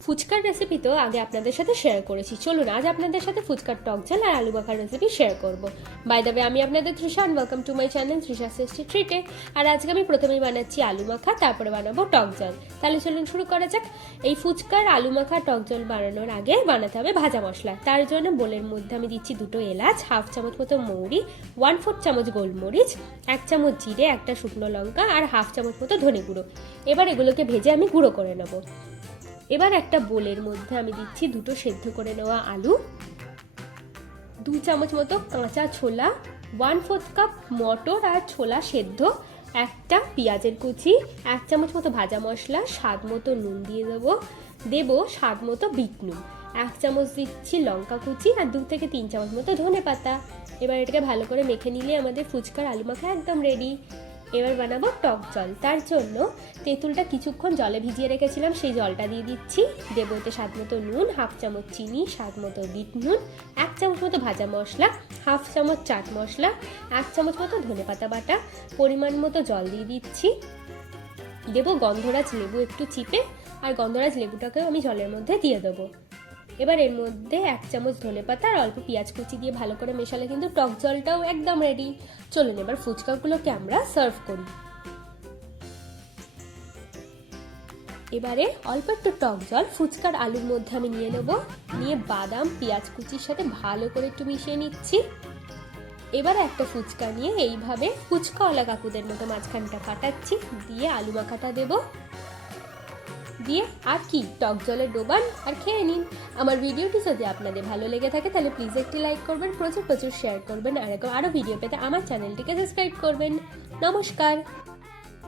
ফুচকার রেসিপি তো আগে আপনাদের সাথে শেয়ার করেছি। চলুন আজ আপনাদের সাথে ফুচকার টক ঝাল আর আলু মাখার রেসিপি শেয়ার করব। বাই দ্য ওয়ে, আমি আপনাদের Trisha and welcome to my channel Trisha tasty ট্রিটে। আর আজকে আমি প্রথমেই বানাচ্ছি আলু মাখা, তারপরে বানাবো টক ঝাল। তাহলে চলুন শুরু করা যাক। এই ফুচকার আলু মাখা টক ঝাল বানানোর আগে বানাতে হবে ভাজা মশলা। তার জন্য বোলের মধ্যে আমি দিচ্ছি 2 এলাচ, হাফ চামচ মতো মৌরি, 1/4 চামচ গোলমরিচ, 1 চামচ জিরে, 1টা শুকনো লঙ্কা আর হাফ চামচ মতো ধনে গুঁড়ো। এবার এগুলোকে ভেজে আমি গুঁড়ো করে নেবো। এবার একটা বোলের মধ্যে আমি দিচ্ছি 2 সেদ্ধ করে নেওয়া আলু, 2 চামচ মতো কাঁচা ছোলা, 1/4 কাপ মটর আর ছোলা সেদ্ধ, একটা পেঁয়াজের কুচি, 1 চামচ মতো ভাজা মশলা, স্বাদ মতো নুন দিয়ে দেবো স্বাদ মতো বিট নুন, 1 চামচ দিচ্ছি লঙ্কা কুচি আর 2 থেকে 3 চামচ মতো ধনে পাতা। এবার এটাকে ভালো করে মেখে নিলে আমাদের ফুচকার আলু মাখা একদম রেডি। এবার বানাবো টক জল। তার জন্য তেঁতুলটা কিছুক্ষণ জলে ভিজিয়ে রেখেছিলাম, সেই জলটা দিয়ে দিচ্ছি। দেবো এতে স্বাদ মতো নুন, হাফ চামচ চিনি, স্বাদ মতো বিট নুন, 1 চামচ মতো ভাজা মশলা, হাফ চামচ চাট মশলা, 1 চামচ মতো ধনে পাতা বাটা, পরিমাণ মতো জল দিয়ে দিচ্ছি। দেবো গন্ধরাজ লেবু একটু চিপে, আর গন্ধরাজ লেবুটাকেও আমি জলের মধ্যে দিয়ে দেবো। এবার এর মধ্যে 1 চামচ ধনে পাতা আর অল্প পেঁয়াজ কুচি দিয়ে ভালো করে মেশালে কিন্তু টক জলটাও একদম রেডি। চলুন এবার ফুচকাগুলোকে আমরা সার্ভ করি। এবারে অল্প একটু টক জল ফুচকার আলুর মধ্যে আমি নিয়ে নেব, নিয়ে বাদাম পেঁয়াজ কুচির সাথে ভালো করে একটু মিশিয়ে নিচ্ছি। এবার একটা ফুচকা নিয়ে এইভাবে ফুচকাওয়ালা কাকুদের মতো মাঝখানটা কাটাচ্ছি, দিয়ে আলু মাখাটা দেবো, দিয়ে আর কি টক জলে ডোবান আর খেয়ে নিন। আমার ভিডিওটি যদি আপনাদের ভালো লেগে থাকে তাহলে প্লিজ একটি লাইক করবেন, প্রচুর শেয়ার করবেন, আর আরও ভিডিও পেতে আমার চ্যানেলটিকে সাবস্ক্রাইব করবেন। নমস্কার।